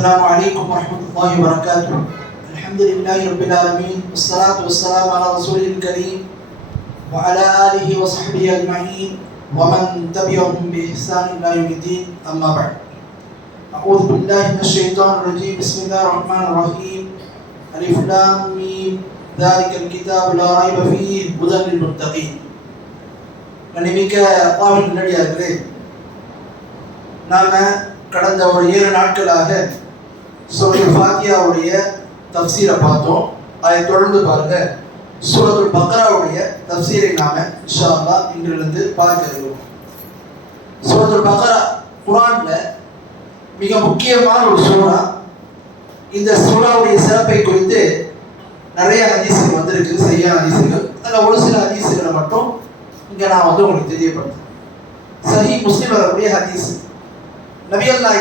السلام عليكم ورحمة الله وبركاته الحمد لله رب العالمين والصلاة والسلام على رسوله الكريم وعلى آله وصحبه أجمعين ومن تبعهم بإحسان إلى يوم الدين أما بعد أعوذ بالله من الشيطان الرجيم بسم الله الرحمن الرحيم ألف لام ميم ذلك الكتاب لا ريب فيه هدى للمتقين கண்ணிமிக்க அப்பாவின் நல்லடியார்களே நாம கடந்த ஒரு ஏழு நாட்களாக சூரத்துல் ஃபாத்தியாவுடைய தப்சீரை பார்த்தோம். அதை தொடர்ந்து பாருங்க. சூரத்துல் பக்ராவுடைய தப்சீரை நாம இன்ஷா அல்லாஹ் இன்றிலிருந்து பார்க்க இருக்கிறோம். சூரத்துல் பக்ரா குரான்ல மிக முக்கியமான ஒரு சூறா. இந்த சூறாவுடைய சிறப்பை குறித்து நிறைய அதிசயம் வந்திருக்கு சரியான அதிசயங்கள் அதில் ஒரு சில அதிசயங்களை மட்டும் இங்கே நான் வந்து உங்களுக்கு தெரியப்படுத்துறேன். சஹி முஸ்லீம் வரக்கூடிய ஹதீஸ். நபி அல்லாஹ்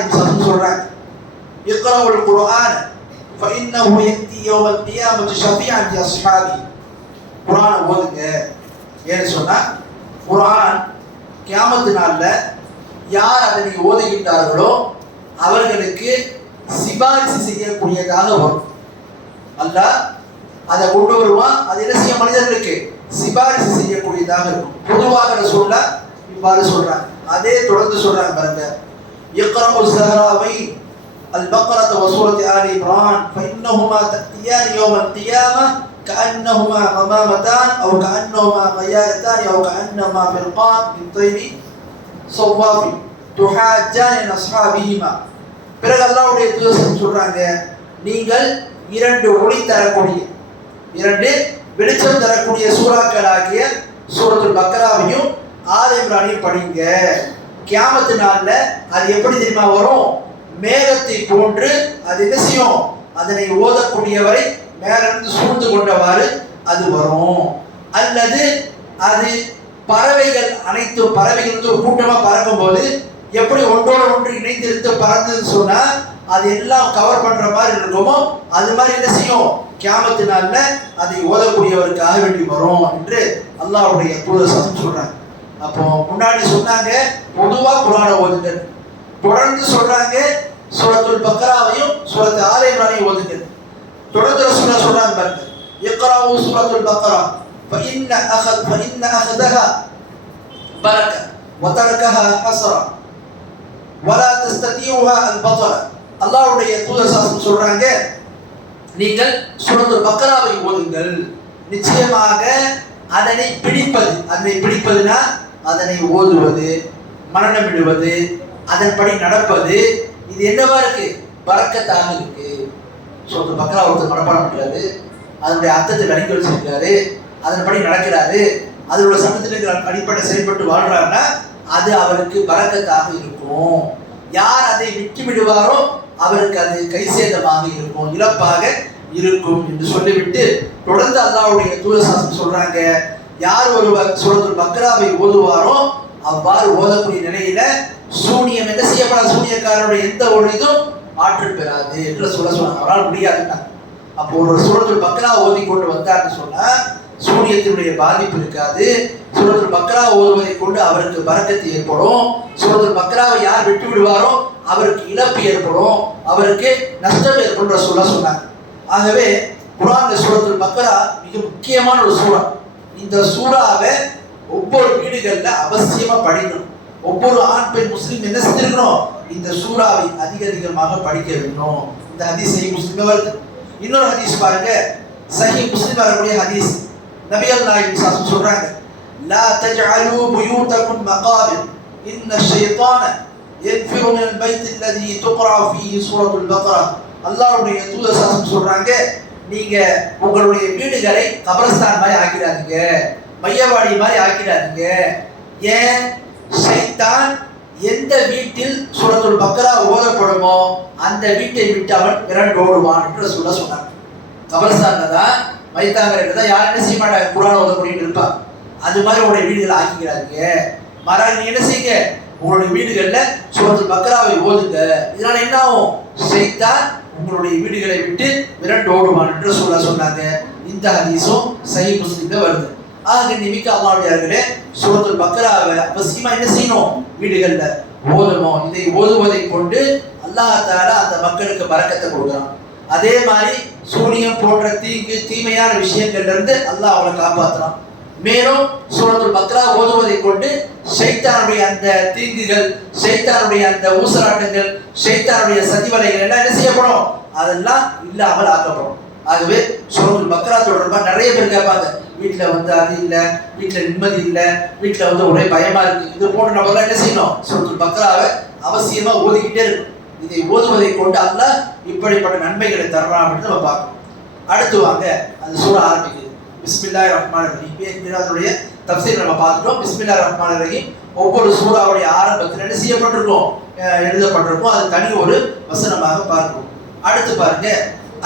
சொல்கிறேன் சொல்றாங்க இக்ரவுல் குர்ஆன் فإنه يأتي يوم القيامة شفيعا لأصحابه குர்ஆனை ஓதுங்க ஏன்னு சொன்னா குர்ஆன் கியாமத்து நாள்ல யார் அதனை ஓதுகின்றார்களோ அவர்களுக்கு சிபாரிசு செய்யக்கூடியதாக வரும் அல்லாஹ் அதை கொண்டு வருவான் அது என்ன செய்ய மனிதர்களுக்கு சிபாரிசு செய்யக்கூடியதாக இருக்கும் பொதுவாக சொல்ல இவ்வாறு சொல்றாங்க அதே தொடர்ந்து சொல்றாங்க பாருங்க يقرأ الزهراوين البقرة وسورة آل عمران فإنهما تأتيان يوم القيامة كأنهما غمامتان أو كأنهما غيارتان أو كأنهما فرقان من طير صواف تحاجان عن أصحابهما பிறகு அல்லாவுடைய தூதர் சொல்றாங்க நீங்கள் இரண்டு ஒளி தரக்கூடிய இரண்டு வெளிச்சம் தரக்கூடிய சூறாக்களாகிய சூரத்துல் பக்ராவையும் ஆல் இம்ரானையும் படிங்க கியாமத்து நாள்ல அது எப்படி தெரியுமா வரும் மேகத்தை போன்று அது என்ன செய்யும்? அதனை ஓதக்கூடியவரை மேலிருந்து சூழ்ந்து கொண்டவாறு அது வரும். அல்லது அது பறவைகள் அனைத்து பறவைகள் வந்து ஒரு பறக்கும் போது எப்படி ஒன்றோடு ஒன்று இணைந்திருந்து பறந்ததுன்னு சொன்னால் அது எல்லாம் கவர் பண்ற மாதிரி இருக்குமோ அது மாதிரி என்ன செய்யும்? கியாமத்து அதை ஓதக்கூடியவருக்காக வேண்டி வரும் என்று அல்லாவுடைய தூதர் சொல்கிறாங்க சொல்றாங்க. அப்போ முன்னாடி சொன்னாங்க பொதுவாக குரானை ஓதுங்க தொடர்ந்து சொல்றாங்க சூரத்துல் பக்ராவையும் சூரத்து ஆல இம்ரானையும் ஓதுங்க தொடர்ந்து ரசூலா சொல்றாங்க பாருங்க இக்ராவு சூரத்துல் பக்ரா فإن أخذ فإن أخذها بركة وتركها حسرة ولا تستطيعها البطلة அல்லாஹ்வுடைய தூதர் சாசனம் சொல்றாங்க நீங்கள் சூரத்துல் பக்ராவை ஓதுங்கள் நிச்சயமாக அதனை பிடிப்பது அதனை பிடிப்பதுனா அதனை ஓதுவது மரணமிடுவது அதன்படி நடப்பது இது என்னவா இருக்கு? பறக்கத்தாக இருக்கு. சொல்ற பக்ரா ஒருத்தர் மனப்பாடம் பண்ணுறாரு அதனுடைய அர்த்தத்தை விளங்கி வச்சிருக்காரு. அதன்படி நடக்கிறாரு. அதோட சட்டத்திற்கு அடிப்படை செயல்பட்டு வாழ்றாருன்னா அது அவருக்கு பறக்கத்தாக இருக்கும். யார் அதை விட்டு விடுவாரோ அவருக்கு அது கை சேதமாக இருக்கும். இழப்பாக இருக்கும் என்று சொல்லிவிட்டு தொடர்ந்து அல்லாவுடைய தூரசாசம் சொல்றாங்க. யார் ஒரு சூரத்துல் பக்ராவை ஓதுவாரோ அவ்வாறு ஓதக்கூடிய நிலையில சூனியம் என்ன செய்யப்படாத சூனியக்காரருடைய எந்த ஒரு இதுவும் ஆற்றல் பெறாது என்று சொல்ல சொன்னாங்க. அவரால் முடியாதுன்னா அப்போ ஒரு சுரத்தில் பக்ரா ஓதி கொண்டு வந்தார்னு சொன்னா சூரியத்தினுடைய பாதிப்பு இருக்காது. சுரத்தில் பக்ரா ஓதுவதை கொண்டு அவருக்கு பறக்கத்து ஏற்படும். சுரத்தில் பக்ராவை யார் விட்டு விடுவாரோ அவருக்கு இழப்பு ஏற்படும். அவருக்கு நஷ்டம் ஏற்படுற சொல்ல சொன்னாங்க. ஆகவே குரான் சுரத்தில் பக்ரா மிக முக்கியமான ஒரு சூறா. இந்த சூறாவை ஒவ்வொரு வீடுகளில் அவசியமா படிக்கணும். ஒவ்வொரு ஆண் பெண் முஸ்லீம் என்ன செஞ்சிருக்கணும் இந்த சூறாவை அதிக அதிகமாக படிக்க வேண்டும் இந்த ஹதீஸ் சஹி முஸ்லிம் வருது இன்னொரு ஹதீஸ் பாருங்க சஹி முஸ்லிம் வரக்கூடிய ஹதீஸ் நபிகள் நாயகம் சாசம் சொல்றாங்க லா தஜ்அலு புயூதக்கும் மகாபிர் இன்ன ஷைத்தான ينفر من البيت الذي تقرأ فيه سورة البقرة அல்லாஹ்வுடைய தூதர் சாசம் சொல்றாங்க நீங்க உங்களுடைய வீடுகளை கபரஸ்தான் மாதிரி ஆக்கிடாதீங்க மையவாடி மாதிரி ஆக்கிடாதீங்க ஏன் சைத்தான் எந்த வீட்டில் சுரத்துள் பக்கரா ஓதப்படுமோ அந்த வீட்டை விட்டு அவன் இரண்டு ஓடுவான் என்று சொல்ல சொன்னாங்க. கபரஸ்தான்ல தான் மைத்தாங்கிற தான் யார் என்ன செய்ய மாட்டாங்க? குரான் ஓதக்கூடிட்டு இருப்பாங்க அது மாதிரி உங்களுடைய வீடுகளை ஆக்கிக்கிறாங்க மரம் நீ என்ன செய்யுங்க? உங்களுடைய வீடுகளில் சுரத்துள் பக்கராவை ஓதுங்க. இதனால என்ன ஆகும்? சைத்தான் உங்களுடைய வீடுகளை விட்டு விரண்டு ஓடுவான் என்று சொல்ல சொன்னாங்க. இந்த ஹதீஸும் சஹி முஸ்லிம்ல வருது. ஆக நிமிக்க அல்லாவுடையார்களே சூரத்துல் பக்ராவை அவசியமா என்ன செய்யணும்? வீடுகள்ல ஓதணும். இதை ஓதுவதை கொண்டு அல்லாஹ் தாரா அந்த மக்களுக்கு பறக்கத்தை கொடுக்குறான். அதே மாதிரி சூரியம் போன்ற தீங்கு தீமையான விஷயங்கள்ல இருந்து அல்லாஹ் அவளை காப்பாத்துறான். மேலும் சூரத்துல் பக்ரா ஓதுவதை கொண்டு சைத்தானுடைய அந்த தீங்குகள் சைத்தானுடைய அந்த ஊசலாட்டங்கள் சைத்தானுடைய சதிவலைகள் எல்லாம் என்ன செய்யப்படும்? அதெல்லாம் இல்லாமல் ஆக்கப்படும். ஆகவே சூரத்துல் பக்ரா தொடர்பாக நிறைய பேர் கேட்பாங்க. வீட்டில் வந்து அது இல்லை வீட்டில் நிம்மதி இல்லை வீட்டில் வந்து ஒரே பயமா இருக்கு. இது போன்ற நபர்லாம் என்ன செய்யணும்? சூரத்துல் பக்ராவை அவசியமா ஓதிக்கிட்டே இருக்கும் இதை ஓதுவதை கொண்டு அல்ல இப்படிப்பட்ட நன்மைகளை தர்றான் அப்படின்னு நம்ம பார்க்கணும். அடுத்து வாங்க அந்த சூற ஆரம்பிக்குது. பிஸ்மில்லா ரஹ்மான் ரஹீம். அதனுடைய தப்சீர் நம்ம பார்த்துட்டோம். பிஸ்மில்லா ரஹ்மான் ரஹீம். ஒவ்வொரு சூறாவுடைய ஆரம்பத்தில் என்ன செய்யப்பட்டிருக்கும்? எழுதப்பட்டிருக்கும். அது தனி ஒரு வசனமாக பார்க்கணும். அடுத்து பாருங்க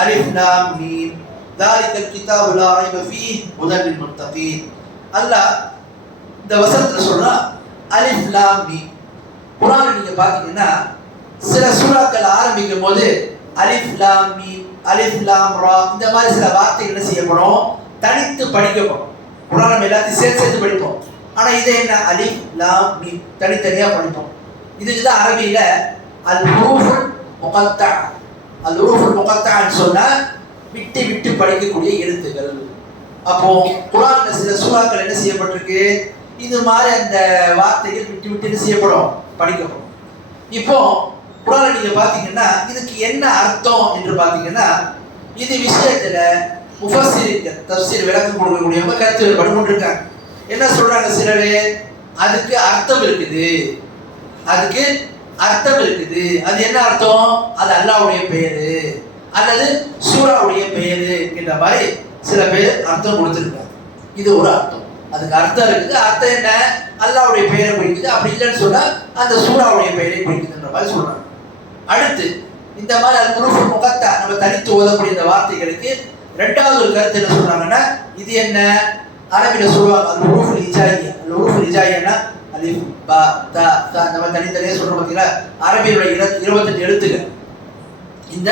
அலிஃப் லாம் மீம் ذلك الكتاب لا ريب فيه هدى للمتقين அல்லாஹ் இந்த வசனத்துல சொல்றான் அலிஃப் லாம் மீம் குர்ஆனை நீங்க பாத்தீங்கன்னா சில சூறாக்கள் ஆரம்பிக்கும் போது அலிஃப் லாம் மீம் அலிஃப் லாம் ரா இந்த மாதிரி சில வார்த்தைகள் என்ன செய்யப்படும் தனித்து படிக்கப்படும் குர்ஆன் நம்ம எல்லாத்தையும் சேர்த்து சேர்த்து படிப்போம் ஆனா இது என்ன அலிஃப் லாம் மீம் தனித்தனியா படிப்போம் இதுக்கு தான் அரபியில அல் ஹுரூஃபுல் முகத்தா அல் ஹுரூஃபுல் முகத்தான்னு சொன்னால் விட்டு விட்டு படிக்கக்கூடிய எழுத்துக்கள். அப்போ குர்ஆன்ல சில சூறாக்கள் என்ன செய்யப்பட்டிருக்கு? இது மாதிரி அந்த வார்த்தைகள் விட்டு விட்டு என்ன செய்யப்படும்? படிக்கப்படும். இப்போ குரானை நீங்க பாத்தீங்கன்னா இதுக்கு என்ன அர்த்தம் என்று பாத்தீங்கன்னா இது விஷயத்துல முஃபசிரிக்க தப்சீர் விளக்கம் கொடுக்கக்கூடியவங்க கருத்து வேறுபாடு கொண்டிருக்காங்க என்ன சொல்றாங்க சிலரு? அதுக்கு அர்த்தம் இருக்குது. அதுக்கு அர்த்தம் இருக்குது. அது என்ன அர்த்தம்? அது அல்லாவுடைய பெயரு. அல்லது சூராவுடைய பெயரு என்ற மாதிரி சில பேர் அர்த்தம் கொடுத்துருக்காங்க. இது ஒரு அர்த்தம். அதுக்கு அர்த்தம் இருக்குது. அர்த்தம் என்ன? அல்லாவுடைய பெயரை குறிக்குது. அப்படி இல்லைன்னு சொன்னா அந்த சூறாவுடைய பெயரை குறிக்குதுன்ற மாதிரி சொல்றாங்க. அடுத்து இந்த மாதிரி அது குரூஃபுல் முகத்தை நம்ம தனித்து ஓதக்கூடிய இந்த வார்த்தைகளுக்கு ரெண்டாவது ஒரு கருத்து என்ன சொல்றாங்கன்னா இது என்ன? அரபில சொல்லுவாங்க அல் உரூஃபுல் இஜாயியா. அந்த உரூஃபுல் இஜாயியானா அலிஃப் பா த தா நம்ம தனித்தனியாக சொல்கிறோம் பார்த்தீங்களா அரபியுடைய இர இருபத்தெட்டு எழுத்துக்கள். இந்த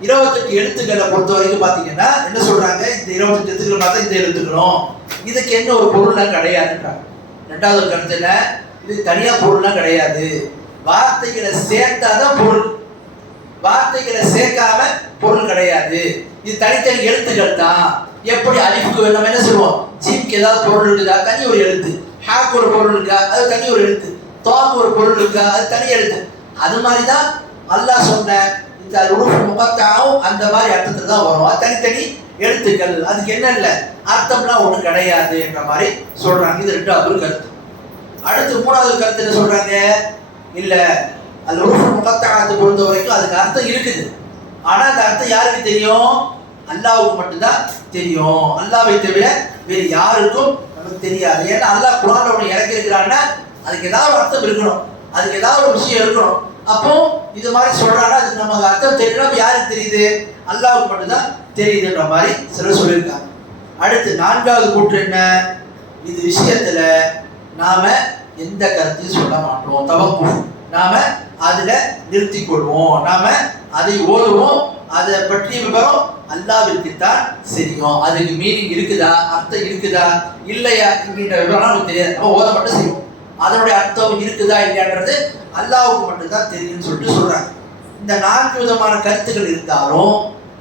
இருபத்தெட்டு எழுத்துக்களை பொறுத்த வரைக்கும் பார்த்தீங்கன்னா என்ன சொல்கிறாங்க இந்த இருபத்தெட்டு எழுத்துக்கள் பார்த்தா இந்த எழுத்துக்களும். இதுக்கு என்ன ஒரு பொருள்லாம் கிடையாதுன்றாங்க. ரெண்டாவது ஒரு கருத்தில் இது தனியாக பொருள்லாம் கிடையாது. வார்த்தைகளை சேர்த்தாதான் பொருள். வார்த்தைகளை சேர்க்காம பொருள் கிடையாது. இது தனித்தனி எழுத்துக்கள் தான். எப்படி அழிவுக்கு நம்ம என்ன சொல்லுவோம்? ஜீப்க்கு ஏதாவது பொருள் இருக்குதா? தனி ஒரு எழுத்து. ஹாக்கு ஒரு பொருள் இருக்கா? அது தனி ஒரு எழுத்து. தோக்கு ஒரு பொருள் இருக்கா? அது தனி எழுத்து. அது மாதிரி தான் அல்லாஹ் சொன்ன இந்த உருஃபு முகத்தாவும் அந்த மாதிரி அர்த்தத்தில் தான் வரும். அது தனித்தனி எழுத்துக்கள். அதுக்கு என்ன இல்லை? அர்த்தம்லாம் ஒன்றும் கிடையாது என்ற மாதிரி சொல்கிறாங்க இது ரெண்டாவது கருத்து. அடுத்து மூணாவது கருத்து என்ன சொல்கிறாங்க இல்லை அது உருஃபு முகத்தாத்தை பொறுத்த வரைக்கும் அதுக்கு அர்த்தம் இருக்குது. ஆனால் அந்த அர்த்தம் யாருக்கு தெரியும்? அல்லாவுக்கு மட்டும்தான் தெரியும். அல்லாவை தவிர வேறு யாருக்கும் தெரியாது. ஏன்னா அல்லாஹ் குரான் ஒன்று இறக்கிருக்கிறான்னா அதுக்கு ஏதாவது அர்த்தம் இருக்கணும். அதுக்கு ஏதாவது ஒரு விஷயம் இருக்கணும். அப்போ இது மாதிரி சொல்றாங்கன்னா அது நமக்கு அர்த்தம் தெரியணும் யாருக்கு தெரியுது? அல்லாவுக்கு மட்டும்தான் தெரியுதுன்ற மாதிரி சிலர் சொல்லியிருக்காங்க. அடுத்து நான்காவது கூற்று என்ன? இது விஷயத்துல நாம எந்த கருத்தையும் சொல்ல மாட்டோம். தவக்கு நாம அதுல நிறுத்தி கொள்வோம் நாம அதை ஓதுவோம். அதை பற்றிய விவரம் அல்லாவிற்கு தான் தெரியும். அதுக்கு மீனிங் இருக்குதா அர்த்தம் இருக்குதா இல்லையா அப்படின்ற விவரம் நமக்கு தெரியாது. நம்ம ஓத மட்டும் செய்வோம். அதனுடைய அர்த்தம் இருக்குதா இல்லையான்றது அல்லாவுக்கு மட்டும்தான் தெரியும்னு சொல்லிட்டு சொல்றாங்க. இந்த நான்கு விதமான கருத்துக்கள் இருந்தாலும்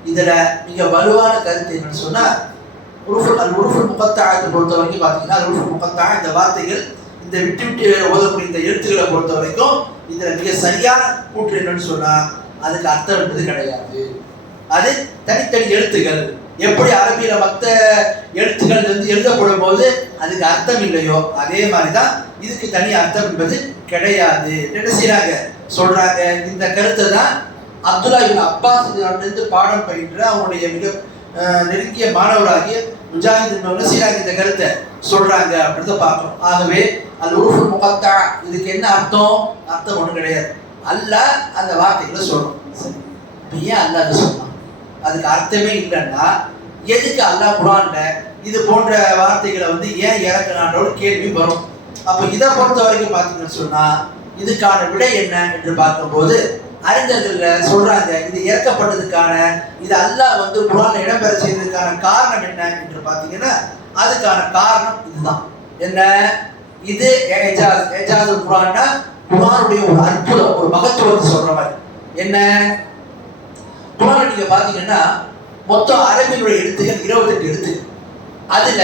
இதுல மிக வலுவான கருத்து என்னன்னு சொன்னா உருஃபுல் அது உருஃபுல் முகத்தாயத்தை பொறுத்த வரைக்கும் பார்த்தீங்கன்னா உருஃபு உருஃபுல் இந்த வார்த்தைகள் இந்த விட்டு விட்டு ஓதக்கூடிய இந்த எழுத்துக்களை பொறுத்த வரைக்கும் இதுல மிக சரியான கூற்று என்னன்னு சொன்னா அதுக்கு அர்த்தம் என்பது கிடையாது. அது தனித்தனி எழுத்துக்கள் எப்படி அரபியில மற்ற எழுத்துக்கள் வந்து எழுதப்படும் போது அதுக்கு அர்த்தம் இல்லையோ அதே மாதிரி தான் இதுக்கு தனி அர்த்தம் என்பது கிடையாது. என்ன செய்யறாங்க சொல்றாங்க. இந்த கருத்தை தான் அப்துல்லா இபின் அப்பாஸ் இருந்து பாடம் பயின்ற அவனுடைய மிக அஹ், நெருங்கிய மாணவராகிய முஜாஹித் என்ன செய்யறாங்க இந்த கருத்தை சொல்றாங்க அப்படின்னு பார்க்கணும் ஆகவே அது உருஃபுல் முகத்தா இதுக்கு என்ன அர்த்தம்? அர்த்தம் ஒன்றும் கிடையாது. அல்லாஹ் அந்த வார்த்தைகளை சொல்லணும் இப்போ ஏன் அல்ல அதை சொன்னான் அதுக்கு அர்த்தமே இல்லைன்னா எதுக்கு அல்லாஹ் குரான்ல இது போன்ற வார்த்தைகளை வந்து ஏன் இறக்குனான்ற ஒரு கேள்வி வரும். அப்போ இதை பொறுத்த வரைக்கும் பார்த்தீங்கன்னு சொன்னா இதுக்கான விடை என்ன என்று பார்க்கும்போது அறிஞர்கள் சொல்றாங்க இது இறக்கப்பட்டதுக்கான இது அல்லாஹ் வந்து குரான் இடம்பெற செய்ததுக்கான காரணம் என்ன என்று பார்த்தீங்கன்னா அதுக்கான காரணம் இதுதான். என்ன? இது ஏஜாஸ் ஏஜாஸ் குரான்னா குரானுடைய ஒரு அற்புதம் ஒரு மகத்துவத்தை சொல்ற மாதிரி. என்ன? குரான் நீங்க பாத்தீங்கன்னா மொத்தம் அரபியினுடைய எழுத்துகள் இருபத்தெட்டு எழுத்துக்கள் அதுல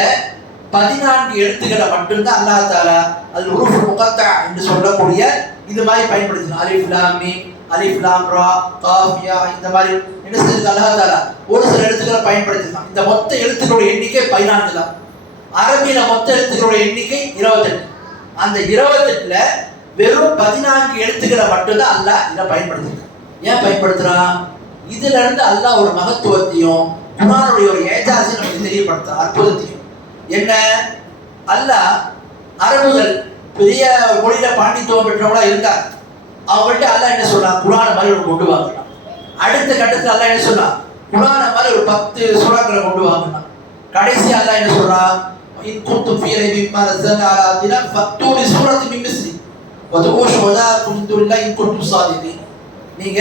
பதினான்கு எழுத்துக்களை மட்டும்தான் அல்லா தாலா அது உருஃபு முகத்தா என்று சொல்லக்கூடிய இது மாதிரி பயன்படுத்தணும் அலிஃப் லாம் அலிஃப் லாம் ரா காஃப் இந்த மாதிரி என்ன செஞ்சது அல்லா தாலா ஒரு சில எழுத்துக்களை பயன்படுத்திருக்கான் இந்த மொத்த எழுத்துக்களுடைய எண்ணிக்கை பதினான்கு தான். அரபியில மொத்த எழுத்துக்களுடைய எண்ணிக்கை இருபத்தெட்டு. அந்த இருபத்தெட்டுல வெறும் பதினான்கு எழுத்துக்களை மட்டும்தான் அல்லாஹ் இதை பயன்படுத்திருக்கான். ஏன் பயன்படுத்துறான்? இதுல இருந்து அல்லாஹ் ஒரு மகத்துவத்தையும் குரானுடைய ஒரு ஏஜாசி நமக்கு தெரியப்படுத்த அற்புதத்தையும். என்ன? அல்லாஹ் அரபுகள் பெரிய மொழியில பாண்டித்துவம் பெற்றவங்களா இருந்தாங்க. அவங்கள்ட்ட அல்லாஹ் என்ன சொல்றான் குரான மாதிரி ஒரு கொண்டு வாங்கலாம் அடுத்த கட்டத்தில் அல்லாஹ் என்ன சொல்றான் குரான மாதிரி ஒரு பத்து சூறாக்களை கொண்டு வாங்கலாம் கடைசி அல்லாஹ் என்ன சொல்றான்? இன் குத்து ஃபீ மிம்மா நஸல்னா அலா அப்தினா ஃபத்து பி மின் ஷுஹதாக்கும் மின் இன் குன்தும் சாதிகீன் நீங்க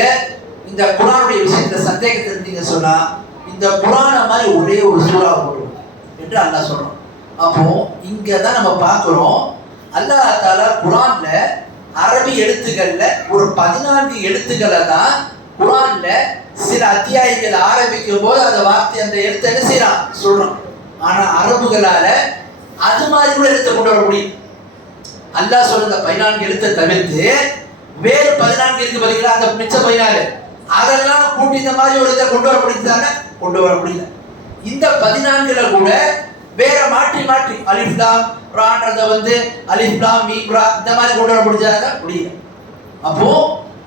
இந்த குரானுடைய விஷயத்துல சந்தேகத்தை இருந்தீங்க சொன்னா இந்த குரான மாதிரி ஒரே ஒரு சூறா போடும் என்று அல்லாஹ் சொல்றோம் அப்போ இங்க தான் நம்ம பார்க்குறோம் அல்லாஹ் தாலா குரான்ல அரபி எழுத்துக்கள்ல ஒரு பதினான்கு எழுத்துக்களை தான் குரான்ல சில அத்தியாயங்கள் ஆரம்பிக்கும் போது அந்த வார்த்தை அந்த எழுத்து என்ன செய்யறான்? சொல்றோம் ஆனா அரபுகளால அது மாதிரி கூட எழுத்து கொண்டு வர முடியும். அல்லாஹ் சொல்ற பதினான்கு எழுத்தை தவிர்த்து வேறு பதினான்கு இருக்கு பாத்தீங்களா அந்த மிச்ச பதினாலு. அதெல்லாம் கூட்டி இந்த மாதிரி ஒரு இதை கொண்டு வர முடியுதாங்க கொண்டு வர முடியல. இந்த பதினான்குல கூட வேற மாற்றி மாற்றி அலிஃப்லாம் ரான்றத வந்து அலிஃப்லாம் மீப்ரா இந்த மாதிரி கொண்டு வர முடிஞ்சாங்க முடியல. அப்போ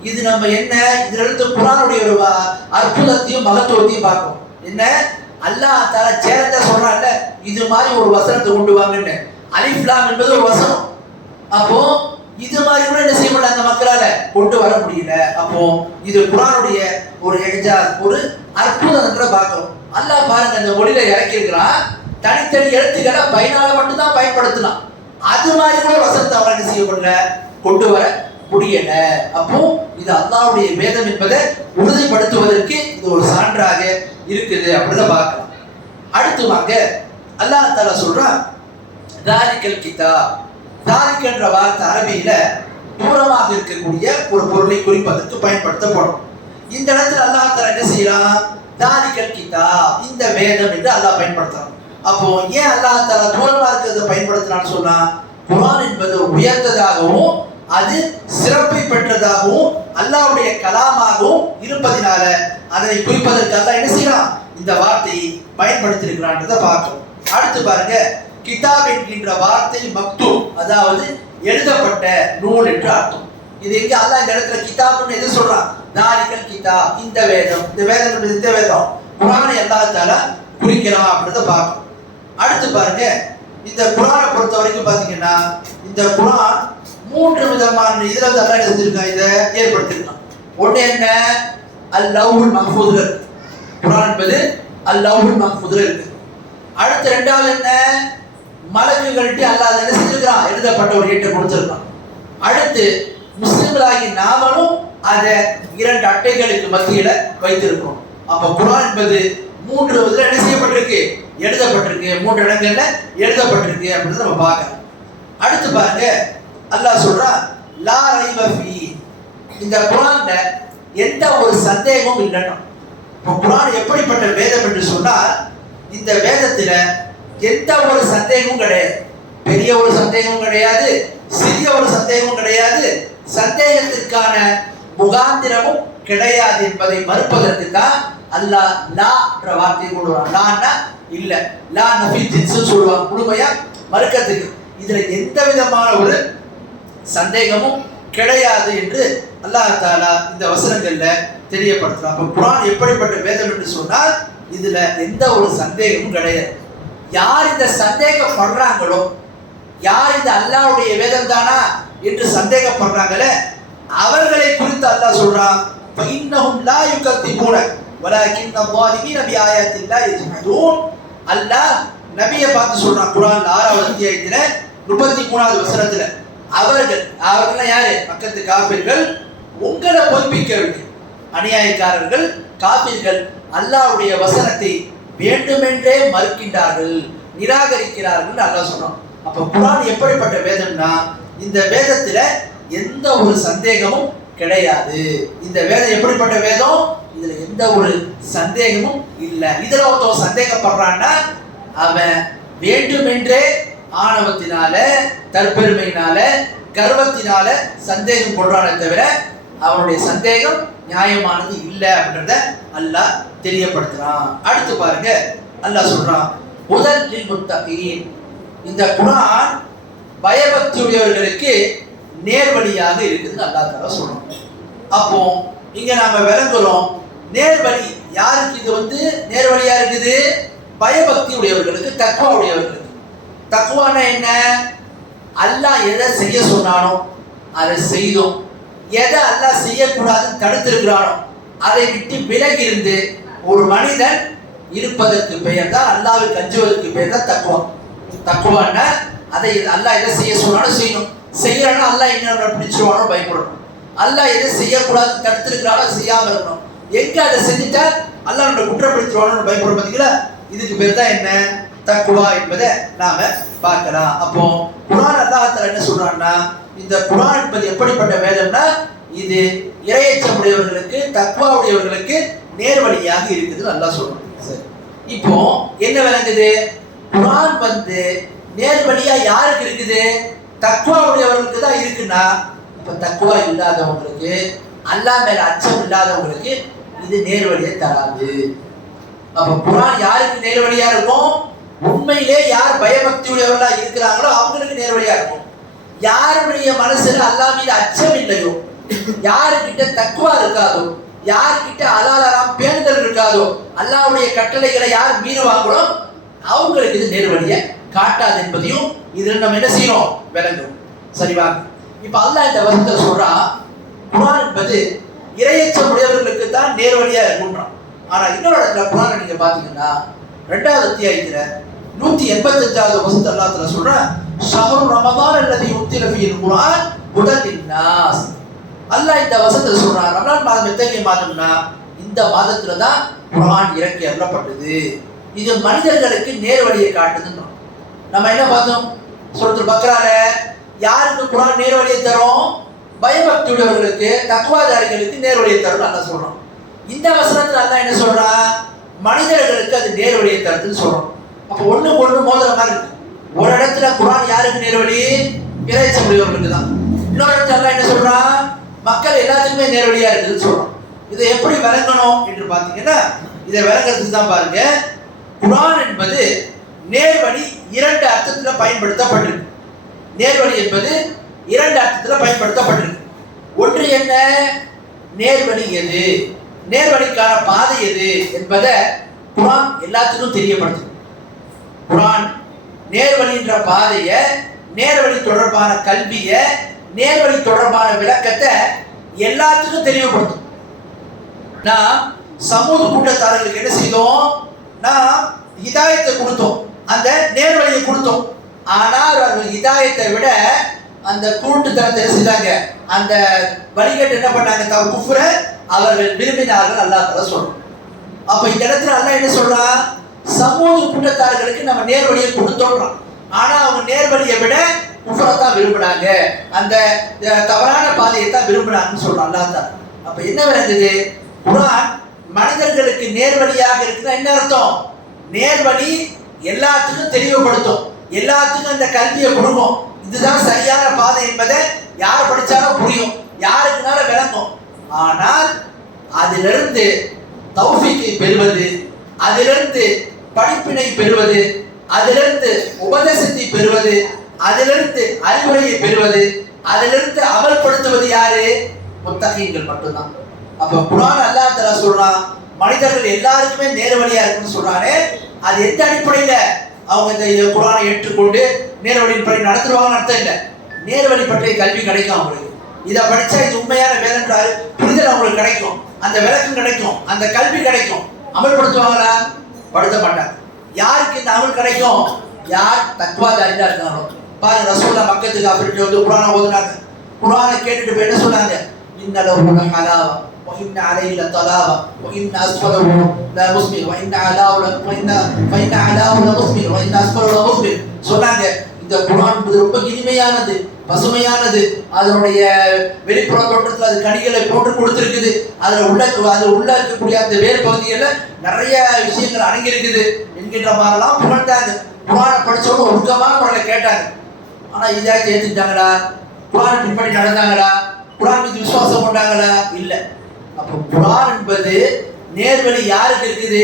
இது நம்ம என்ன? இதுல இருந்து குரானுடைய ஒரு அற்புதத்தையும் மகத்துவத்தையும் பார்க்கணும். என்ன? அல்லாஹ் தர சேரத்தை சொல்றான்ல இது மாதிரி ஒரு வசனத்தை கொண்டு வாங்கன்னு. அலிஃப்லாம் என்பது ஒரு வசனம். அப்போ இது மாதிரி கூட என்ன செய்ய முடியல அந்த மக்களால கொண்டு வர முடியல. அப்போ இது குரானுடைய ஒரு எஜா ஒரு அற்புதம் கூட பார்க்கிறோம். அல்லாஹ் பாருங்க அந்த மொழியில இறக்கி இருக்கிறான் தனித்தனி எழுத்துக்களை பயனால மட்டும்தான் பயன்படுத்தலாம் அது மாதிரி கூட வசனத்தை அவன் என்ன செய்ய முடியல கொண்டு வர முடியல. அப்போ இது அல்லாவுடைய வேதம் என்பதை உறுதிப்படுத்துவதற்கு இது ஒரு சான்றாக இருக்குது அப்படின்னு பார்க்கலாம் அடுத்து வாங்க. அல்லாஹ் தாலா சொல்றான் தாரிக்கல் கிதாப். தாரிக் என்ற வார்த்தை அரபியில தூரமாக இருக்கக்கூடிய ஒரு பொருளை குறிப்பதற்கு பயன்படுத்தப்படும். இந்த இடத்துல அல்லாஹ் தர என்ன செய்யறான் தாரிக்கல் கிதா இந்த வேதம் என்று அல்லாஹ் பயன்படுத்தலாம் அப்போ ஏன் அல்லாஹ் தஆலா தூரமா இருக்கிறத பயன்படுத்தினான்னு சொன்னா குரான் என்பது உயர்ந்ததாகவும் அது சிறப்பை பெற்றதாகவும் அல்லாஹ்வுடைய கலாமாகவும் இருப்பதினால அதனை குறிப்பதற்கு அல்லாஹ் என்ன செய்யறான் இந்த வார்த்தையை பயன்படுத்தி இருக்கிறான்றதை அடுத்து பாருங்க கிதாப் என்கின்ற வார்த்தை மக்து அதாவது எழுதப்பட்ட நூல் என்று அர்த்தம். இது எங்க அல்லா இந்த இடத்துல கிதாப்னு எது சொல்றான்? தாரிகள் கிதாப் இந்த வேதம் இந்த வேதம் இந்த வேதம். குரானை அல்லாஹ் குறிக்கலாம் அப்படின்றத பார்க்கணும். அடுத்து பாருங்க இந்த குரானை பொறுத்த வரைக்கும் பாத்தீங்கன்னா இந்த குரான் மூன்று விதமான இதுல வந்து அல்லா என்ன இதை ஏற்படுத்திருக்கான். ஒண்ணு என்ன? அல் லவ்ஹுல் மஹ்ஃபூதுல இருக்கு. குரான் என்பது அல் லவ்ஹுல் மஹ்ஃபூதுல இருக்கு. அடுத்து ரெண்டாவது என்ன? மலக்குகள்கிட்ட அல்லாத என்ன செஞ்சிருக்கிறான்? எழுதப்பட்ட ஒரு ஏற்றை கொடுத்துருக்கான். அடுத்து முஸ்லிம்களாகி நாமளும் அதை இரண்டு அட்டைகளுக்கு மத்தியில வைத்திருக்கோம் அப்ப குரான் என்பது மூன்று விதத்துல என்ன செய்யப்பட்டிருக்கு? எழுதப்பட்டிருக்கு. மூன்று இடங்கள்ல எழுதப்பட்டிருக்கு அப்படின்னு நம்ம பார்க்கலாம். அடுத்து பாருங்க அல்லாஹ் சொல்றான் லா ரைப இந்த குரான்ல எந்த ஒரு சந்தேகமும் இல்லைன்னா. இப்போ குரான் எப்படிப்பட்ட வேதம் என்று சொன்னால் இந்த வேதத்தில் எந்த ஒரு சந்தேகமும் கிடையாது. பெரிய ஒரு சந்தேகமும் கிடையாது சிறிய ஒரு சந்தேகமும் கிடையாது. சந்தேகத்திற்கான முகாந்திரமும் கிடையாது என்பதை மறுப்பதற்கு தான் அல்லாஹ் லா என்ற வார்த்தையை கொண்டு வரான். லான்னா இல்ல. லா நபி ஜின்ஸ் சொல்லுவாங்க. முழுமையா மறுக்கிறதுக்கு. இதுல எந்த விதமான ஒரு சந்தேகமும் கிடையாது என்று அல்லாஹ் தாலா இந்த வசனங்கள்ல தெரியப்படுத்துறான். அப்ப குரான் எப்படிப்பட்ட வேதம் என்று சொன்னால் இதுல எந்த ஒரு சந்தேகமும் கிடையாது. யார் இந்த சந்தேகப்படுறாங்களோ யார் இந்த அல்லாஹ்வுடைய வேதம் தானா என்று சந்தேகப்படுறாங்களே அவர்களை குறித்து அல்லாஹ் சொல்றான் فإنهم لا يكذبون ولكن الظالمين بآيات الله يجحدون அல்லாஹ் நபியை பார்த்து சொல்றான் குரான் ஆறாவது அத்தியாயத்துல முப்பத்தி மூணாவது வசனத்துல அவர்கள் அவர்கள் யாரு பக்கத்து காபிர்கள் உங்களை பொய்ப்பிக்கவில்லை அநியாயக்காரர்கள் காபிர்கள் அல்லாஹ்வுடைய வசனத்தை வேண்டுமென்றே மறுக்கின்றார்கள் நிராகரிக்கிறார்கள் நல்லா சொன்னோம் அப்போ குரான் எப்படிப்பட்ட வேதம்னா இந்த வேதத்துல எந்த ஒரு சந்தேகமும் கிடையாது. இந்த வேதம் எப்படிப்பட்ட வேதம்? இதுல எந்த ஒரு சந்தேகமும் இல்லை. இதுல ஒருத்தவன் சந்தேகப்படுறான்னா அவன் வேண்டுமென்றே ஆணவத்தினால தற்பெருமையினால கர்வத்தினால சந்தேகம் கொள்றானே தவிர அவனுடைய சந்தேகம் நியாயமானது இல்லை அப்படின்றத அல்லாஹ் தெரியப்படுத்துறான். அடுத்து பாருங்க அல்லாஹ் சொல்றான் முதல் முத்தகீன். இந்த குரான் பயபக்தி உடையவர்களுக்கு நேர்வழியாக இருக்குதுன்னு அல்லா தஆலா சொல்றோம் அப்போ இங்க நாம விளங்குறோம் நேர்வழி யாருக்கு இது வந்து? நேர்வழியா இருக்குது? பயபக்தி உடையவர்களுக்கு தக்குவா உடையவர்களுக்கு தக்குவானா என்ன? அல்லாஹ் எதை செய்ய சொன்னானோ அதை செய்தோம். எதை அல்லாஹ் செய்யக்கூடாதுன்னு தடுத்திருக்கிறானோ அதை விட்டு விலகி இருந்து ஒரு மனிதன் இருப்பதற்கு பெயர் தான் அல்லாவுக்கு அஞ்சுவதற்கு பெயர் தான் தக்குவா. தக்குவான்னா அதை அல்லாஹ் எதை செய்ய சொன்னாலும் செய்யணும். செய்யறானா அல்லாஹ் என்ன பிடிச்சிருவானோ பயப்படணும். அல்லாஹ் எதை செய்யக்கூடாதுன்னு தடுத்திருக்கிறானோ செய்யாம இருக்கணும். எங்க அதை செஞ்சுட்டா அல்லாஹ் நம்மளை குற்றப்படுத்திடுவானு பயப்படும் பார்த்தீங்களா இதுக்கு பேர் தான் என்ன? தக்குவா என்பதை நாம பார்க்கலாம். அப்போ குரான் அல்லாஹ் என்ன சொல்றான்னா இந்த குரான் என்பது எப்படிப்பட்ட வேதம்னா இது இரையச்சம் உடையவர்களுக்கு தக்குவா உடையவர்களுக்கு நேர்வழியாக இருக்குதுன்னு நல்லா சொல்லணும் சரி. இப்போ என்ன விளங்குது? குரான் வந்து நேர்வழியா யாருக்கு இருக்குது? தக்குவா உடையவர்களுக்கு தான் இருக்குன்னா இப்ப தக்குவா இல்லாதவங்களுக்கு அல்லாஹ் மேல அச்சம் இல்லாதவங்களுக்கு இது நேர்வழியை தராது. அப்ப குரான் யாருக்கு நேர்வழியா இருக்கும்? உண்மையிலே யார் பயபக்தி உடையவர்களா இருக்கிறாங்களோ அவங்களுக்கு நேர்வழியா இருக்கும். யாருடைய மனசுல அல்லா மீது அச்சம் இல்லையோ? யாருக்கிட்ட தக்குவா இருக்காதோ? யாருக்கிட்ட அலாலராம் பேணுதல் இருக்காதோ? அல்லாவுடைய கட்டளைகளை யார் மீறுவாங்களோ அவங்களுக்கு இது நேர்வழியை காட்டாது என்பதையும் இதுல நம்ம என்ன செய்யணும் விளங்கும் சரிவா இப்ப அல்லாஹ் இந்த வசனத்தை சொல்றா குரான் என்பது இரையச்சம் உடையவர்களுக்கு தான் நேர்வழியா இருக்குன்றான் ஆனா இன்னொரு இடத்துல குரான் நீங்க பாத்தீங்கன்னா ரெண்டாவது அத்தியாயத்துல நூத்தி எண்பத்தஞ்சாவது வசனத்தை அல்லாத்துல சொல்றேன் ஷஹரு ரமதான் அல்லது உத்தில ஃபீல் குரான் உடலில் நாஸ் அல்லாஹ் இந்த வசனத்தை சொல்றான் ரமலான் மாதம் எத்தகைய மாதம்னா? இந்த மாதத்துல தான் குரான் இறக்கி அருளப்பட்டது. இது மனிதர்களுக்கு நேர் வழியை காட்டுதுன்னு நம்ம என்ன பார்த்தோம்? சொல்றது பக்ரால யாருக்கு குரான் நேர் வழியை தரும்? பயபக்தியுடையவர்களுக்கு தக்குவாதாரிகளுக்கு நேர் வழியை தரும் நல்லா சொல்றோம் இந்த வசனத்துல அல்ல என்ன சொல்றா மனிதர்களுக்கு அது நேர் வழியை தருதுன்னு சொல்றோம் அப்போ ஒன்று ஒண்ணு மோதுற மாதிரி இருக்கு. ஒரு இடத்துல குரான் யாருக்கு நேர் இறை இறைச்ச தான். இன்னொரு இடத்துல என்ன சொல்றான் மக்கள் எல்லாத்துக்குமே நேரடியா இருக்குதுன்னு சொல்றோம் இதை எப்படி விளங்கணும் என்று பார்த்தீங்கன்னா இதை விளங்குறதுக்கு தான் பாருங்க. குரான் என்பது நேர்வழி இரண்டு அர்த்தத்தில் பயன்படுத்தப்பட்டிருக்கு. நேர்வழி என்பது இரண்டு அர்த்தத்தில் பயன்படுத்தப்பட்டிருக்கு. ஒன்று என்ன? நேர்வழி எது? நேர்வழிக்கான பாதை எது என்பதை குரான் எல்லாத்துக்கும் தெரியப்படுத்தும். குரான் நேர்வழின்ற பாதையை நேர்வழி தொடர்பான கல்வியை நேர்வழி தொடர்பான விளக்கத்தை எல்லாத்துக்கும் தெளிவுபடுத்தும். நான் சமூக கூட்டத்தாரர்களுக்கு என்ன செய்தோம்? நான் இதாயத்தை கொடுத்தோம். அந்த நேர்வழியை கொடுத்தோம். ஆனால் அவர்கள் இதாயத்தை விட அந்த கூட்டுத்தனத்தை என்ன செஞ்சாங்க? அந்த வழிகட்டு என்ன பண்ணாங்க? தான் குஃப்ர அவர்கள் விரும்பினார்கள் அல்லாஹ் தஆலா சொல்றோம் அப்ப இந்த இடத்துல அல்லா என்ன சொல்றான்? சமூக கூட்டத்தார்களுக்கு நம்ம நேர்வழியை கொடுத்தோன்றோம் ஆனா அவங்க நேர்வழியை விட குஃப்ரை தான் விரும்பினாங்க. அந்த தவறான பாதையை தான் விரும்பினாங்கன்னு சொல்றான் அல்லாஹ் தான் அப்ப என்ன விளங்குது? குரான் மனிதர்களுக்கு நேர்வழியாக இருக்குன்னா என்ன அர்த்தம்? நேர்வழி எல்லாத்துக்கும் தெளிவுபடுத்தும். எல்லாத்துக்கும் அந்த கல்வியை கொடுக்கும். இதுதான் சரியான பாதை என்பதை யார் படிச்சாலும் புரியும். யாருக்குனால விளங்கும். ஆனால் அதிலிருந்து தௌஃபிக்கை பெறுவது அதிலிருந்து படிப்பினை பெறுவது அதிலிருந்து உபதேசத்தை பெறுவது அதிலிருந்து அறிவுரையை பெறுவது அதிலிருந்து அமல்படுத்துவது யாரு? முத்தகீன்கள் மட்டும்தான். அப்ப குரான் அல்லா தர சொல்றான் மனிதர்கள் எல்லாருக்குமே நேர்வழியா இருக்குன்னு சொல்றானே அது எந்த அடிப்படையில? அவங்க இந்த குரானை ஏற்றுக்கொண்டு நேர்வழியின் படி நடத்துருவாங்கன்னு அர்த்தம் இல்லை. நேர்வழி பற்றிய கல்வி கிடைக்கும் அவங்களுக்கு. இதை படிச்சா இது உண்மையான வேதன்ற புரிதல் அவங்களுக்கு கிடைக்கும். அந்த விளக்கம் கிடைக்கும் அந்த கல்வி கிடைக்கும். அமல்படுத்துவாங்களா? படுத்த மாட்டாங்க யாருக்கு இந்த அமல் கிடைக்கும் யார் தக்குவாதாரியா இருக்காங்களோ பாருங்க ரசூல்லா மக்கத்துக்கு அப்படின்ட்டு வந்து குரானை ஓதுனாங்க குரானை கேட்டுட்டு போய் என்ன சொன்னாங்க இன்னலஹு ஹலாவா وإن عليه لطلاوة وإن أسفله لا مسمر وإن أعلاه ل- وإن فإن أعلاه لمسمر وإن أسفله لمسمر சொன்னாங்க இந்த குர்ஆன் என்பது ரொம்ப இனிமையானது பசுமையானது. அதனுடைய வெளிப்புற தோற்றத்தில் அது கனிகளை போட்டு கொடுத்துருக்குது. அதில் உள்ள அது உள்ள இருக்கக்கூடிய அந்த வேர் பகுதிகளில் நிறைய விஷயங்கள் அடங்கி இருக்குது என்கின்ற மாதிரிலாம் புகழ்ந்தாங்க. குரானை படித்தவங்க ஒழுக்கமான முறையில் கேட்டாங்க. ஆனால் இதாச்சும் ஏத்துக்கிட்டாங்களா? குரான் பின்பற்றி நடந்தாங்களா? குரான் மீது விசுவாசம் கொண்டாங்களா? இல்லை. அப்போ குரான் என்பது நேர்வழி யாருக்கு இருக்குது?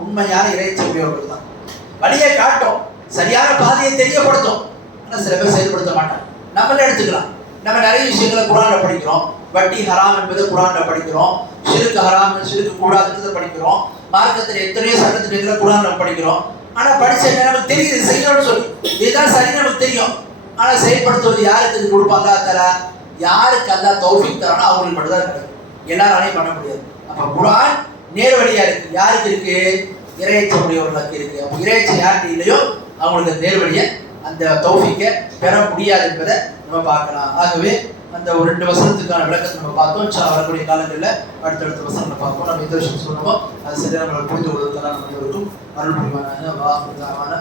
உண்மையான இறைச்சி உடையவர்கள் தான். வழியை காட்டும். சரியான பாதையை தெரியப்படுத்தும். ஆனால் சில பேர் செயல்படுத்த மாட்டாங்க. நம்மளே எடுத்துக்கலாம். நம்ம நிறைய விஷயங்களை குரான்ல படிக்கிறோம். வட்டி ஹராம் என்பதை குரான்ல படிக்கிறோம். சிறுக்கு ஹராம் சிறுக்கு கூடாதுன்றதை படிக்கிறோம். மார்க்கத்தில் எத்தனையோ சட்டத்திட்டங்களை குரான்ல படிக்கிறோம். ஆனா படிச்ச நமக்கு தெரியுது? செய்யணும்னு சொல்லி. இதுதான் சரி நமக்கு தெரியும். ஆனா செயல்படுத்துவது யாருக்கு இது கொடுப்பாங்க தர யாருக்கு அல்லா தௌஃபிக் தரானோ அவங்களுக்கு மட்டும் தான் கிடைக்கும். எல்லாராலையும் பண்ண முடியாது. அப்ப குரான் நேர்வழியா இருக்கு. யாருக்கு இருக்கு? இறையச்ச உடையவர்களுக்கு இருக்கு. அப்ப இறையச்ச யாருக்கு இல்லையோ? அவங்களுக்கு அந்த நேர்வழியை அந்த தௌஃபிக்கை பெற முடியாது என்பதை நம்ம பார்க்கலாம் ஆகவே அந்த ஒரு ரெண்டு வசனத்துக்கான விளக்கத்தை நம்ம பார்த்தோம் வரக்கூடிய காலங்களில் அடுத்தடுத்த வசனங்களை பார்ப்போம் நம்ம எந்த விஷயம் சொல்லுவோம் அது சரியாக நம்மளை புரிந்து கொள்வதற்கான நம்ம இருக்கும் அருள் புரிவான வாக்குதாவான